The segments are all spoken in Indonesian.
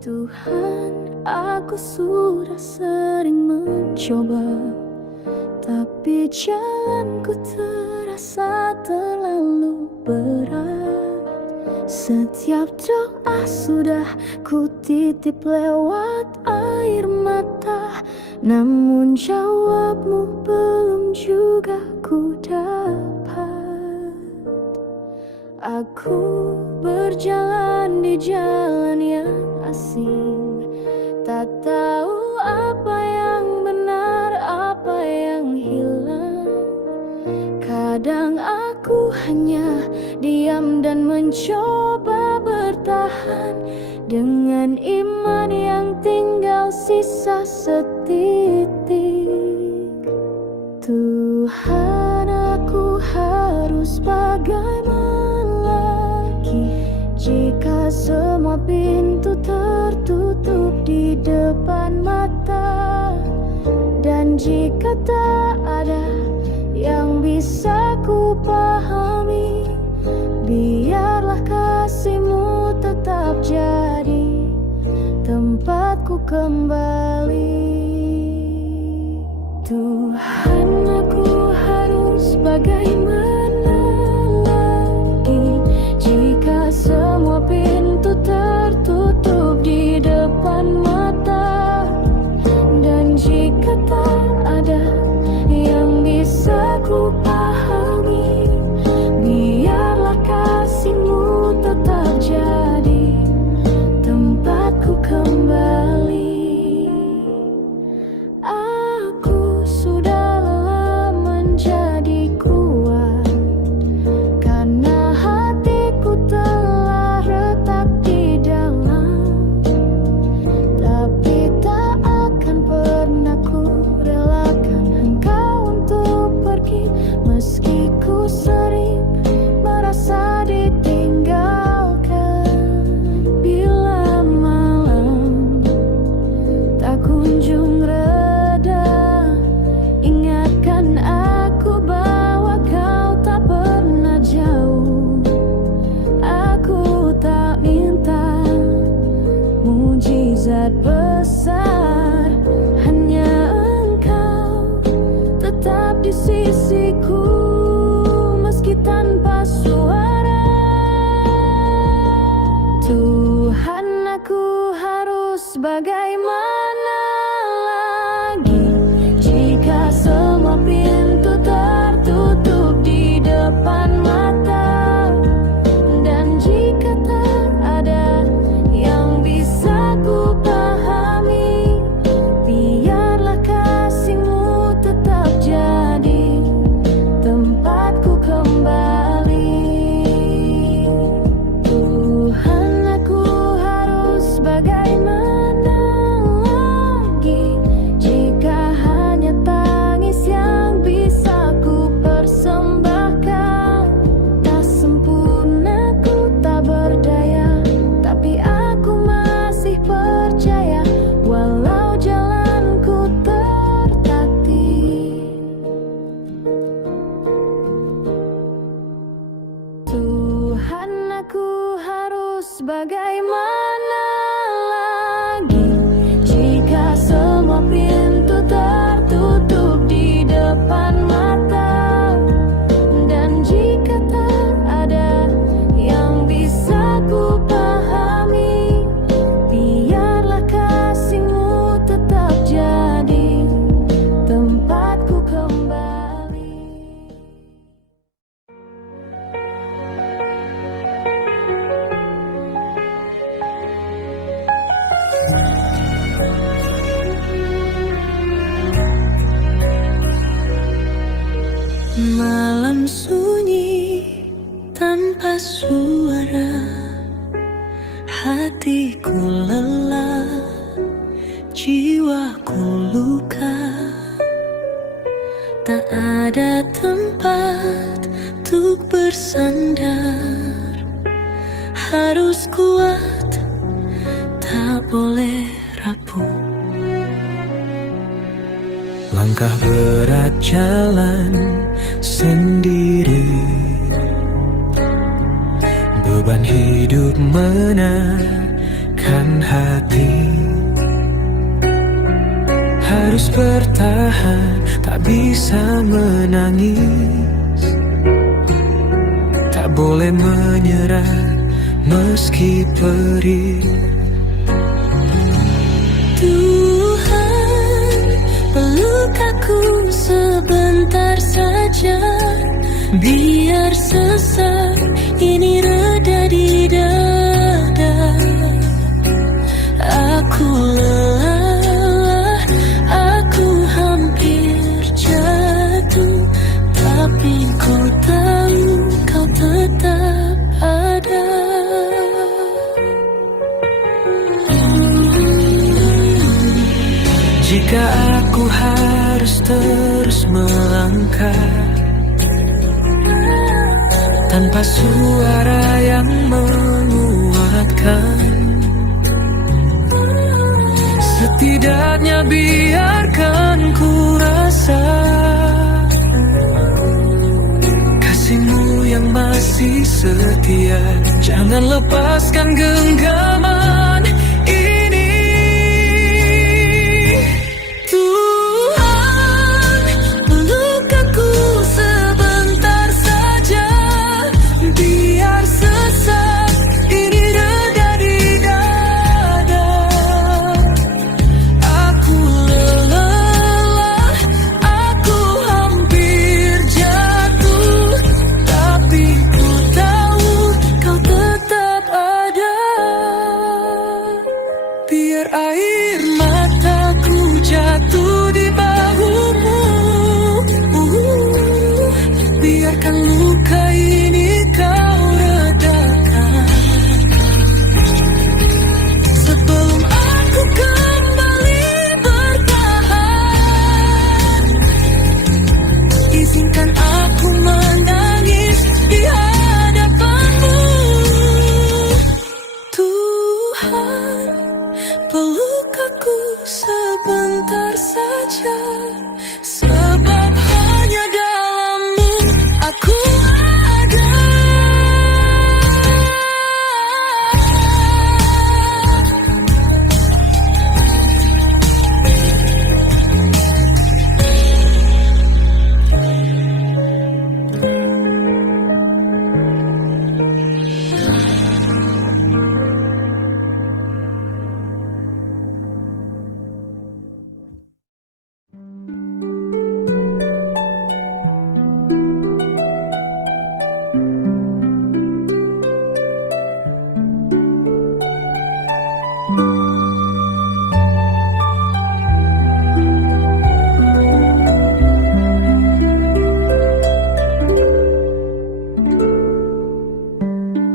Tuhan, aku sudah sering mencoba, tapi jalanku terasa terlalu berat. Setiap doa sudah ku titip lewat air mata, namun jawabmu belum juga ku dapat. Aku berjalan di jalan yang asing, tak tahu apa yang benar, apa yang hilang. Kadang aku hanya diam dan mencoba bertahan, dengan iman yang tinggal sisa setitik. Tuhan, aku harus bagaimana lagi jika semua pintu tertutup di depan mata, dan jika tak ada yang bisa ku pahami. Biarlah kasih-Mu tetap jadi tempatku kembali. Tuhan, aku harus bagaimana lagi jika semua pintu tertutup di depan mata, dan jika tak ada yang bisa ku pahami. Biarlah kasih-Mu tetap jadi tempatku kembali. Aku sudah lelah menjadi kuat, karena hatiku telah retak di dalam. Tapi tak akan pernah ku relakan Engkau untuk pergi, meski ku sering merasa ditinggalkan. Bila malam tak kunjung reda, ingatkan aku bahwa Kau tak pernah jauh. Aku tak minta mujizat besar, hanya Engkau tetap di sisiku, meski tanpa suara. Tuhan, aku harus bagaimana lagi jika semua pintu tertutup di depan mata, dan jika tak ada yang bisa ku pahami. Biarlah kasih-Mu tetap jadi tempatku kembali. Tuhan, aku harus bagaimana lagi jika hanya tangis yang bisa ku persembahkan. Tak sempurna, ku tak berdaya, tapi aku masih percaya walau jalanku tertatih. Tuhan, aku harus bagaimana lagi jika semua pintu tertutup di depan mata, dan jika tak ada yang bisa ku pahami. Biarlah kasih-Mu tetap jadi tempatku kembali. Malam sunyi tanpa suara, hatiku lelah, jiwaku luka. Tak ada tempat untuk bersandar, harus kuat, tak boleh rapuh. Langkah berat jalan sendiri, beban hidup menekan hati. bertahan, tak bisa menangis, tak boleh menyerah meski perih. Tuhan, peluk aku sebentar saja, biar sesak ini reda di dada. Aku lelah, aku hampir jatuh, tapi ku tahu kau tetap ada. Jika aku harus terus melangkah tanpa suara yang menguatkan, setidaknya biarkan ku rasa kasihmu yang masih setia. Jangan lepaskan genggaman ini. Tuhan, peluk aku sebentar saja, biar sesak ini reda di dada. Aku lelah, aku hampir jatuh, tapi ku tahu kau tetap ada. Biar air mataku jatuh di bahumu, biarkan luka ini kau redakan sebelum aku kembali bertahan. Izinkan aku menangis di hadapanmu. Tuhan, peluk aku sebentar saja, sebab hanya dalam-Mu aku ada.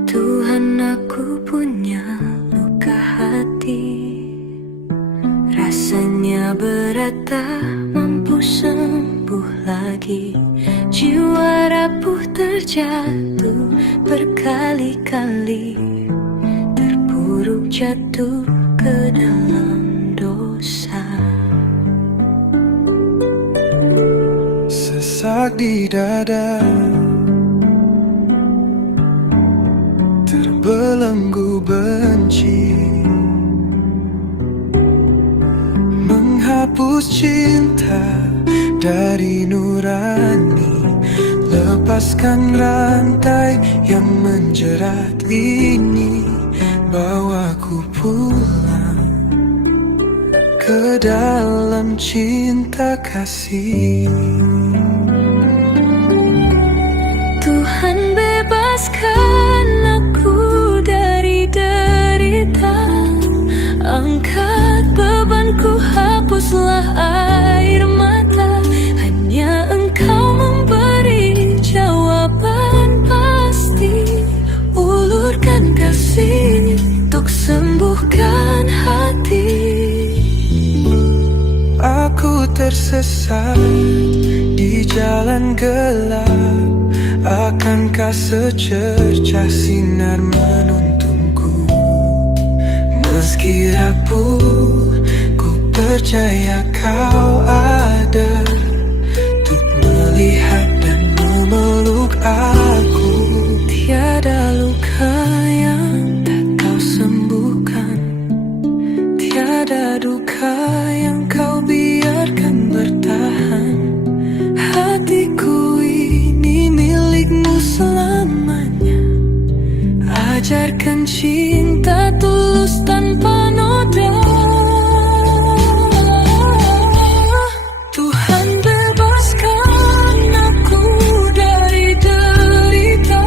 Tuhan, aku punya luka hati, rasanya berat tak mampu sembuh lagi. Jiwa rapuh terjatuh berkali-kali, terpuruk jatuh ke dalam dosa. Sesak di dada, terbelenggu benci, menghapus cinta dari nurani. Lepaskan rantai yang menjerat ini, bawaku pulang ke dalam cinta kasih. Tuhan, bebaskan aku dari derita, angkat bebanku, hapuslah air mata. Hanya Engkau memberi jawaban pasti, ulurkan kasih untuk sembuhkan hati. Aku tersesat di jalan gelap, akankah secercah sinar menuntunku? Meski rapuh, ku percaya kau ada untuk melihat dan memeluk aku. Tiada luka yang tak Kau sembuhkan, tiada duka yang Kau biarkan cinta tulus tanpa noda. Tuhan bebaskan aku dari derita,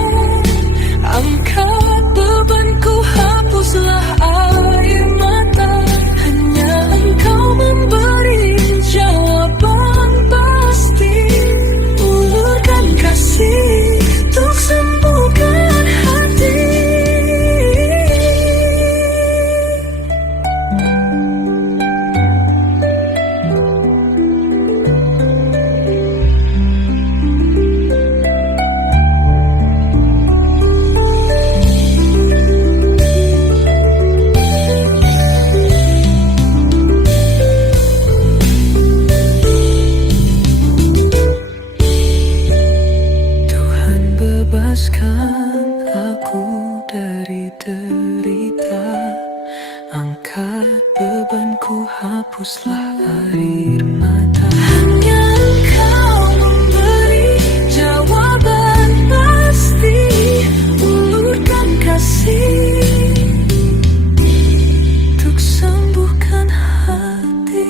angkat bebanku, hapuslah air mata. Hanya Engkau memberi jawaban pasti, ulurkan kasih untuk sembuhkan hati. Tuhan bebaskan aku dari derita, angkat bebanku, hapuslah air mata. Hanya Engkau memberi jawaban pasti, ulurkan kasih untuk sembuhkan hati.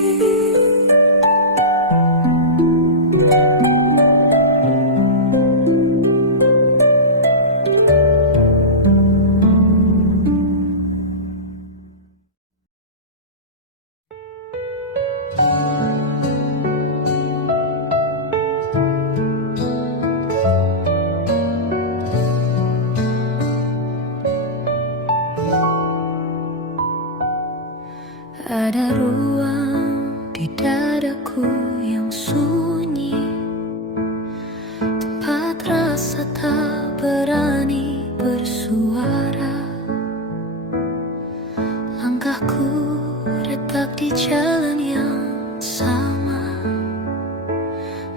Ada ruang di dadaku yang sunyi, tempat rasa tak berani bersuara. Langkahku retak di jalan yang sama,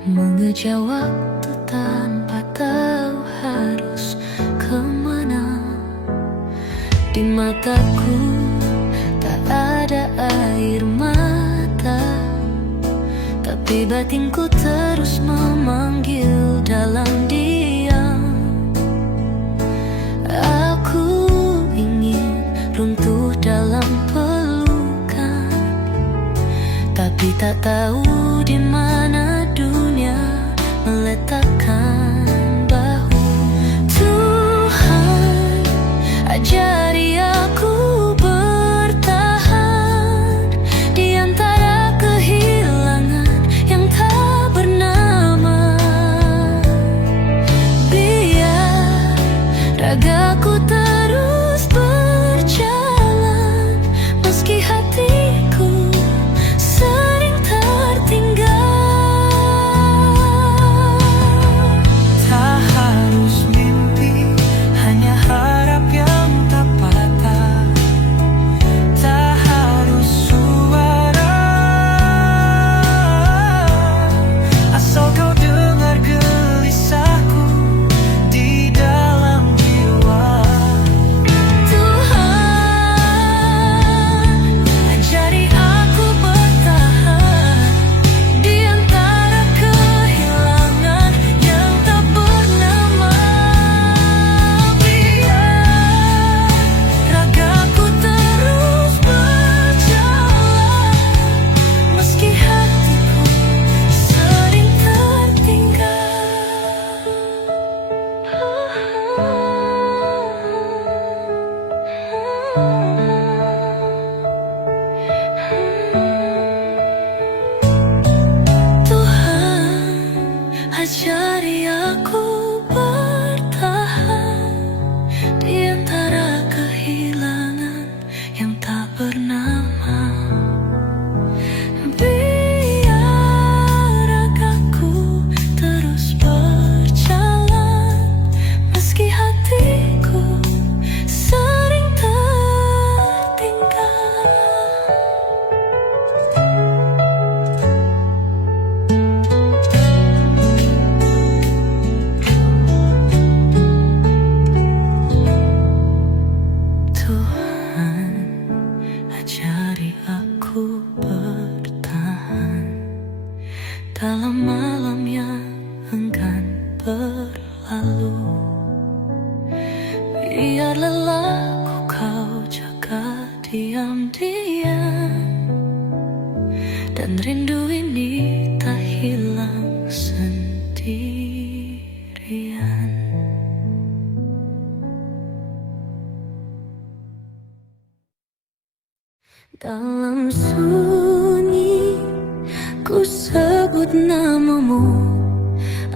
mengejar waktu tanpa tahu harus kemana. Di mataku tak ada air mata, tapi batinku terus memanggil dalam diam. Aku ingin runtuh dalam pelukan, tapi tak tahu di mana dunia meletakkan bahu. Tuhan, ajari aku ragaku terus berjalan, meski hatiku sering tertinggal. Tak harus mimpi, hanya harap yang tak patah. Tak harus suara, asal kau dengar gelisahku di dalam jiwa. Tuhan, kesepian, dan rindu ini tak hilang sendirian. Dalam sunyi ku sebut namamu,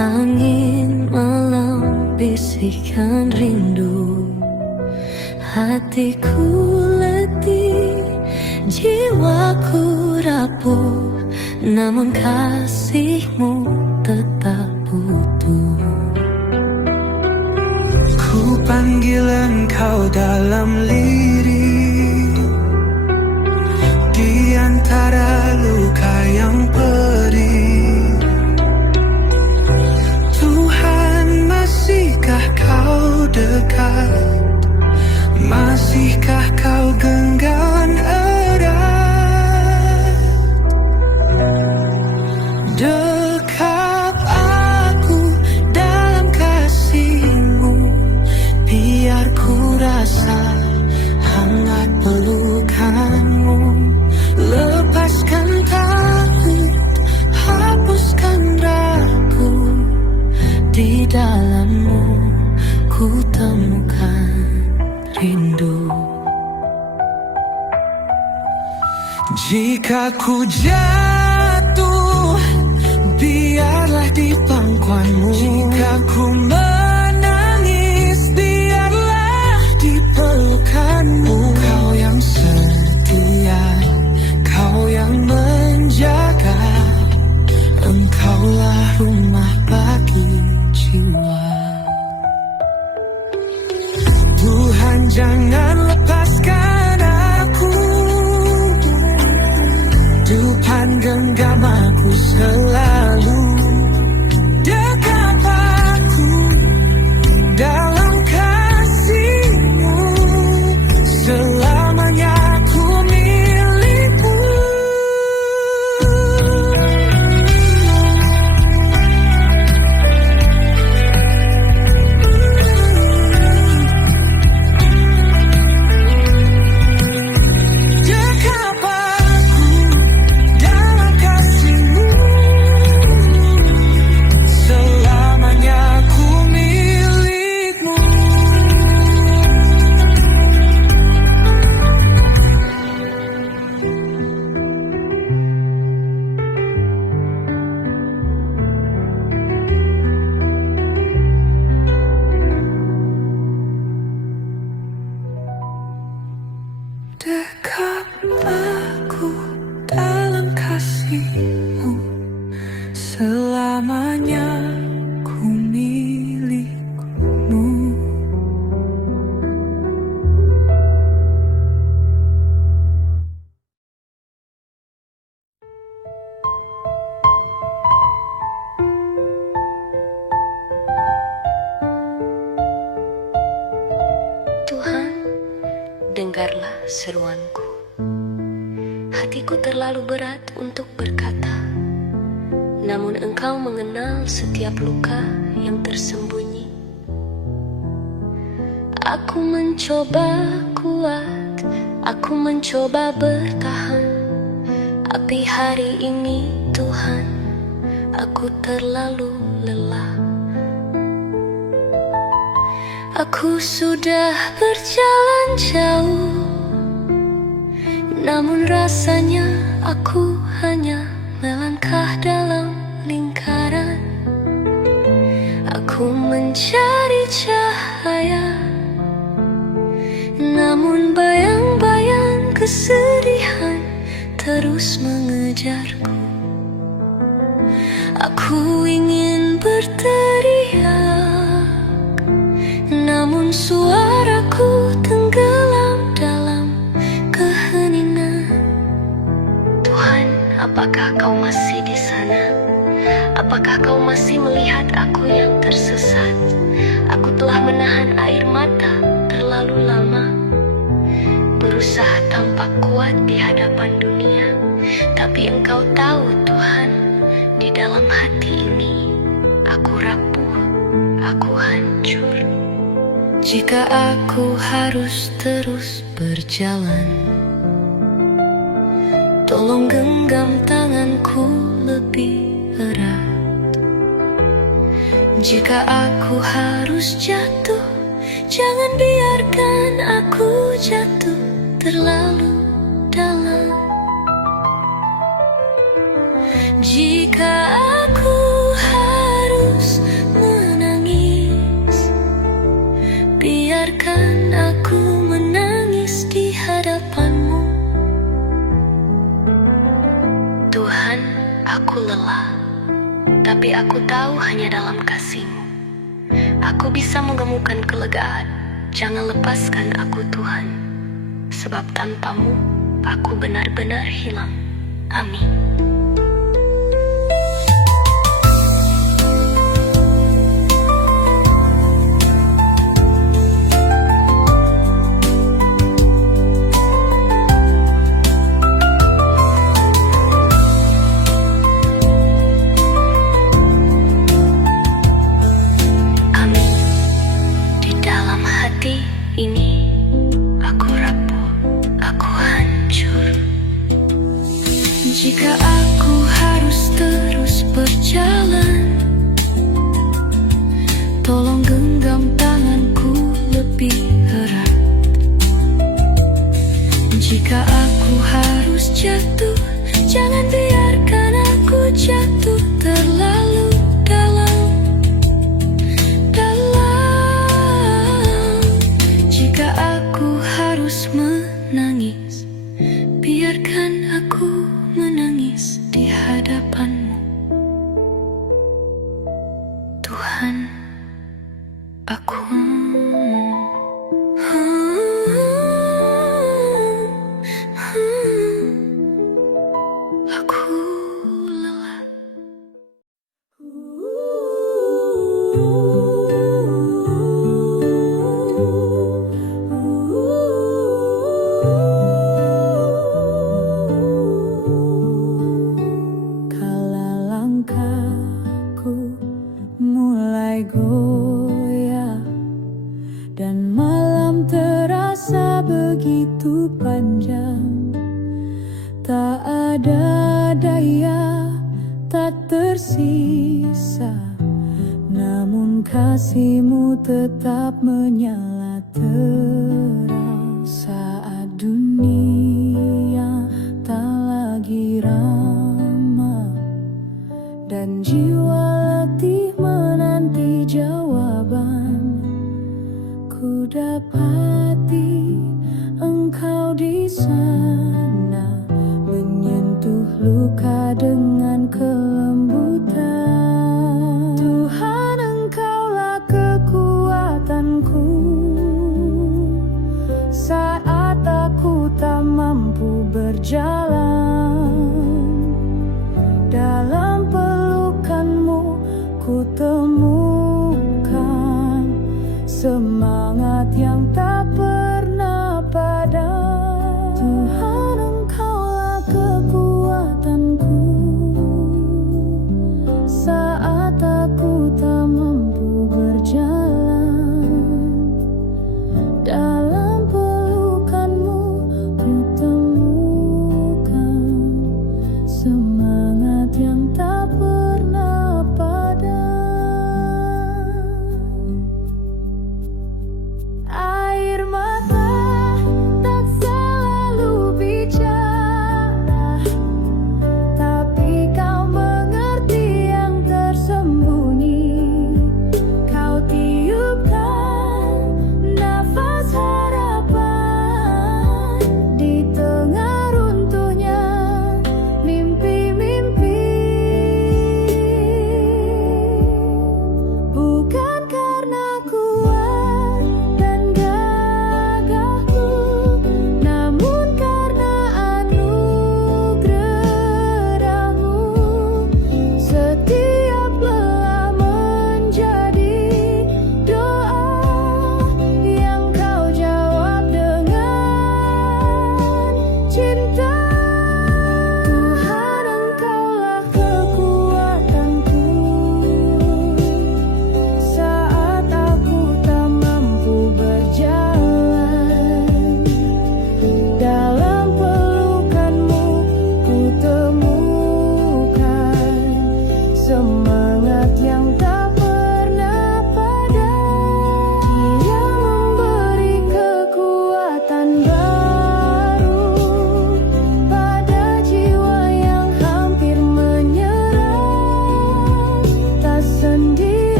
angin malam bisikan rindu. Hatiku letih, jiwaku rapuh, namun kasihmu tetap utuh. Ku panggil engkau dalam lirik, di antara luka yang perih. Tuhan, masihkah kau dekat? Masihkah kau genggam erat? Dekap aku dalam kasih-Mu, biar ku rasa hangat pelukan-Mu. Lepaskan takut, hapuskan ragu, di dalam-Mu ku temukan rindu. Jika ku jatuh, biarlah di pangkuan-Mu. Jika ku menangis, biarlah di pelukan-Mu. Kau yang setia, Kau yang menjaga, Engkaulah rumah bagi jiwa. Tuhan, jangan lepaskan aku, Tuhan genggam aku selalu. Dekap aku dalam kasih-Mu, selamanya ku milik-Mu. Dekap aku dalam kasih-Mu, selamanya ku milik-Mu. Dekap aku dalam kasih-Mu, selamanya ku milik-Mu. Tuhan, dengarlah seruanku. Hatiku terlalu berat untuk berkata, namun Engkau mengenal setiap luka yang tersembunyi. Aku mencoba kuat, aku mencoba bertahan, tapi hari ini Tuhan, aku terlalu lelah. Aku sudah berjalan jauh, namun rasanya aku hanya melangkah dalam lingkaran. Aku mencari cahaya, namun bayang-bayang kesedihan terus mengejarku. Aku ingin berteriak, namun suaraku tenggelam dalam keheningan. Tuhan, apakah Kau masih di sana? Apakah Kau masih melihat aku yang tersesat? Aku telah menahan air mata terlalu lama, berusaha tampak kuat di hadapan dunia, tapi Engkau tahu Tuhan, di dalam hati ini aku rapuh, aku hancur. Jika aku harus terus berjalan, Tolong genggam tanganku lebih erat. Jika aku harus jatuh, jangan biarkan aku jatuh terlalu dalam. Jika aku harus menangis, biarkan aku menangis di hadapanmu. Tuhan, aku lelah, tapi aku tahu hanya dalam kasih-Mu aku bisa mengemukan kelegaan. Jangan lepaskan aku Tuhan, sebab tanpamu aku benar-benar hilang. Amin. Ini aku rapuh, aku hancur. Jika aku harus terus berjalan, tolong genggam tanganku lebih erat. Jika aku harus jatuh, jangan biarkan aku jatuh terlalu dalam. Jika aku harus menangis, biarkan aku menangis di hadapan-Mu. Tuhan, aku lelah. Mulai goyah dan malam terasa begitu panjang. Tak ada daya, tak tersisa, namun kasih-Mu tetap menyala terang. Saat dunia tak lagi ramah dan jiwa letih menanti jawaban, ku dapati Engkau di sana, menyentuh luka dengan kelembutan. Tuhan, Engkaulah kekuatanku,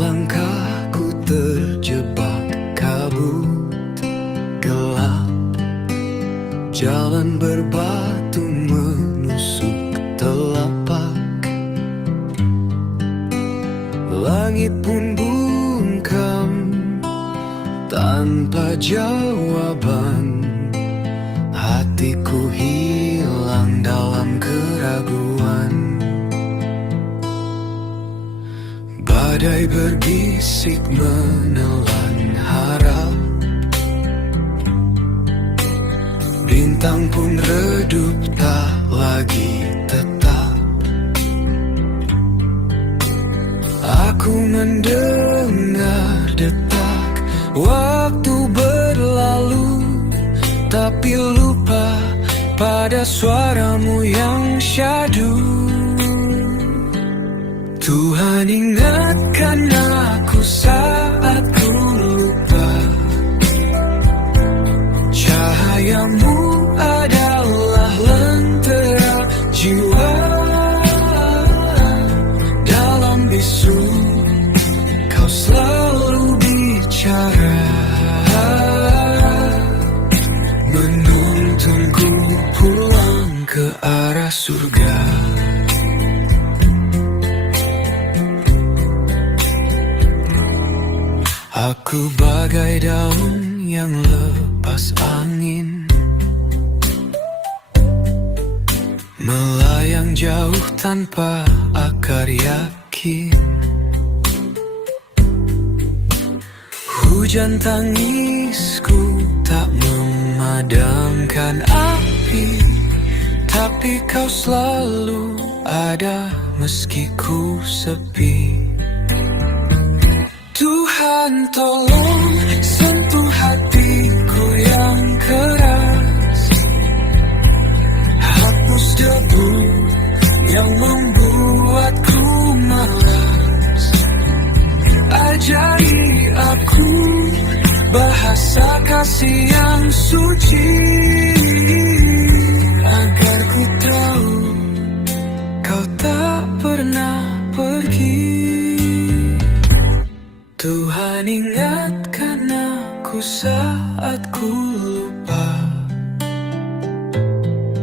langkahku terjebak kabut gelap, jalan berbatu menusuk telapak, langit pun bungkam tanpa jawaban. Hatiku hilang dalam keraguan. Badai berbisik menelan harap, bintang pun redup tak lagi tetap. Aku mendengar detak waktu berlalu, tapi lupa pada suaramu yang syahdu. Tuhan, ingatkan aku saat ku lupa, cahayamu adalah lentera jiwa. Dalam bisu kau selalu bicara, menuntunku pulang ke arah surga. Aku bagai daun yang lepas angin, melayang jauh tanpa akar yakin. Hujan tangisku tak memadamkan api, tapi kau selalu ada meski ku sepi. Tuhan, tolong sentuh hatiku yang keras, hapus debu yang membuatku malas. Ajari aku bahasa kasih yang suci, agar ku tahu kau tak pernah pergi. Tuhan, ingatkan aku saat ku lupa,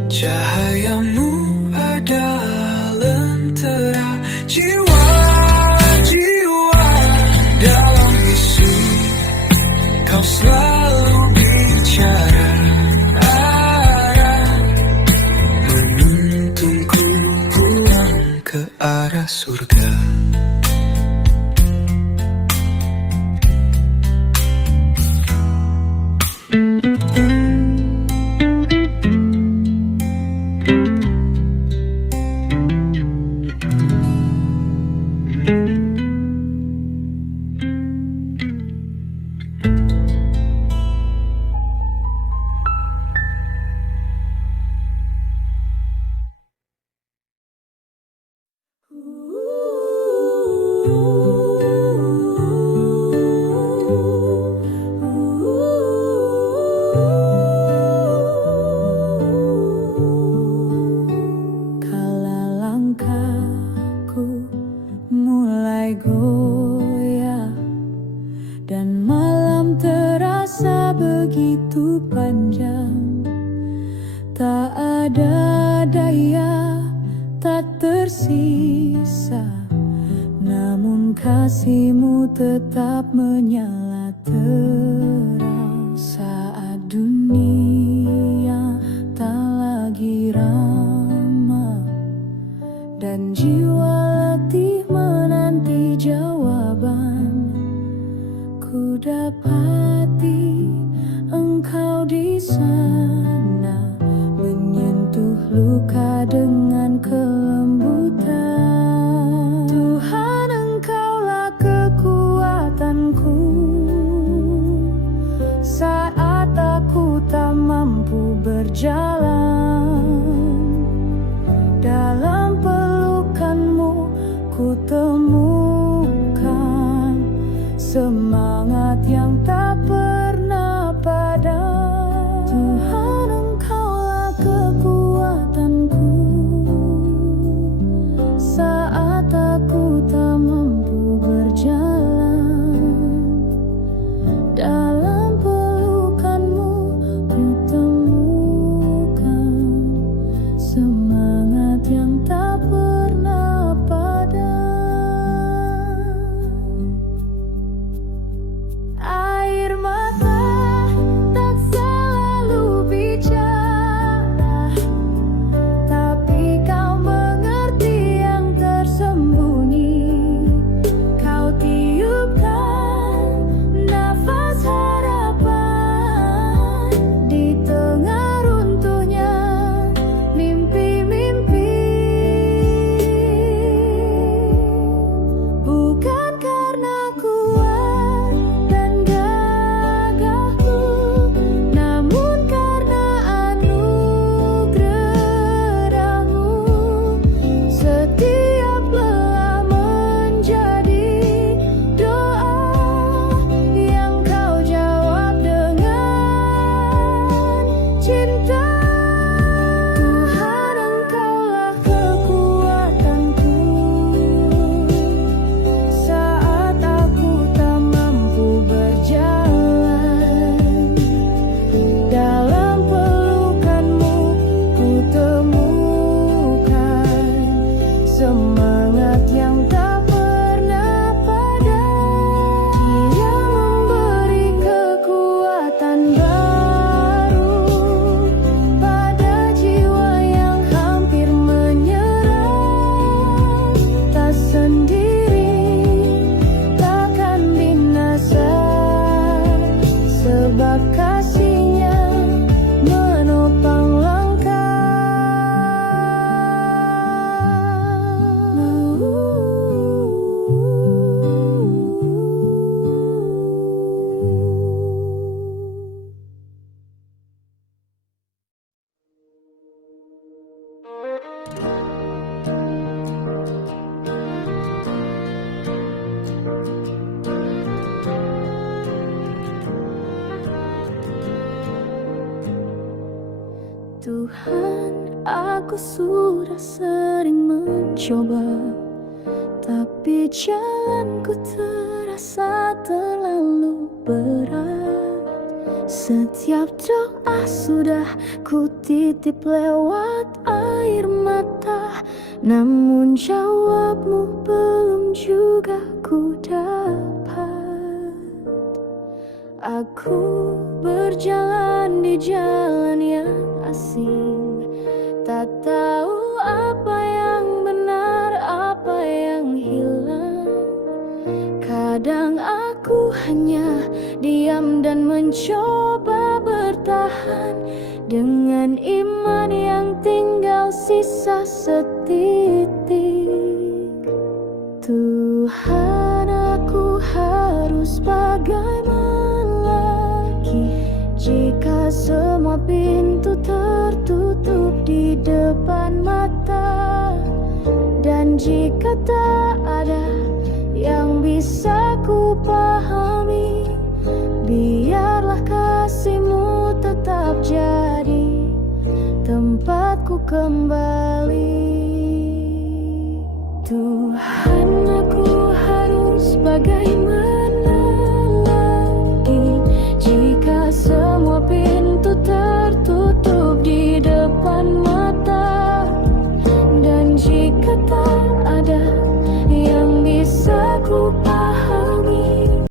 cahayamu adalah lentera jiwa. Dalam bisu kau selalu bicara, menuntunku pulang ke arah surga. Kala langkahku mulai goyah dan malam terasa begitu panjang, tak ada daya, tak tersisa, namun kasihmu tetap menyala terang. Saat dunia tak lagi ramah dan jiwa letih menanti jawaban, ku dapati engkau di sana, menyentuh luka dengan kelembutan. Tuhan, engkaulah kekuatanku saat aku tak mampu berjalan. Dalam pelukanmu ku temukan semangat yang tak pernah padam. Tuhan, engkaulah kekuatanku Tuhan, aku sudah sering mencoba, tapi jalanku terasa terlalu berat. Setiap doa sudah ku titip lewat air mata, namun jawabmu belum juga ku dapat. Aku berjalan di jalan yang asing, tak tahu apa yang benar, apa yang hilang. Kadang aku hanya diam dan mencoba bertahan, dengan iman yang tinggal sisa setitik. Tuhan, aku harus bagaimana lagi jika semua pintu tertutup di depan mata, dan jika tak ada yang bisa ku pahami, biarlah kasih-Mu tetap jadi tempatku kembali. Tuhan, aku harus bagaimana lagi jika semua pintu tertutup di depan mata, dan jika tak ada yang bisa ku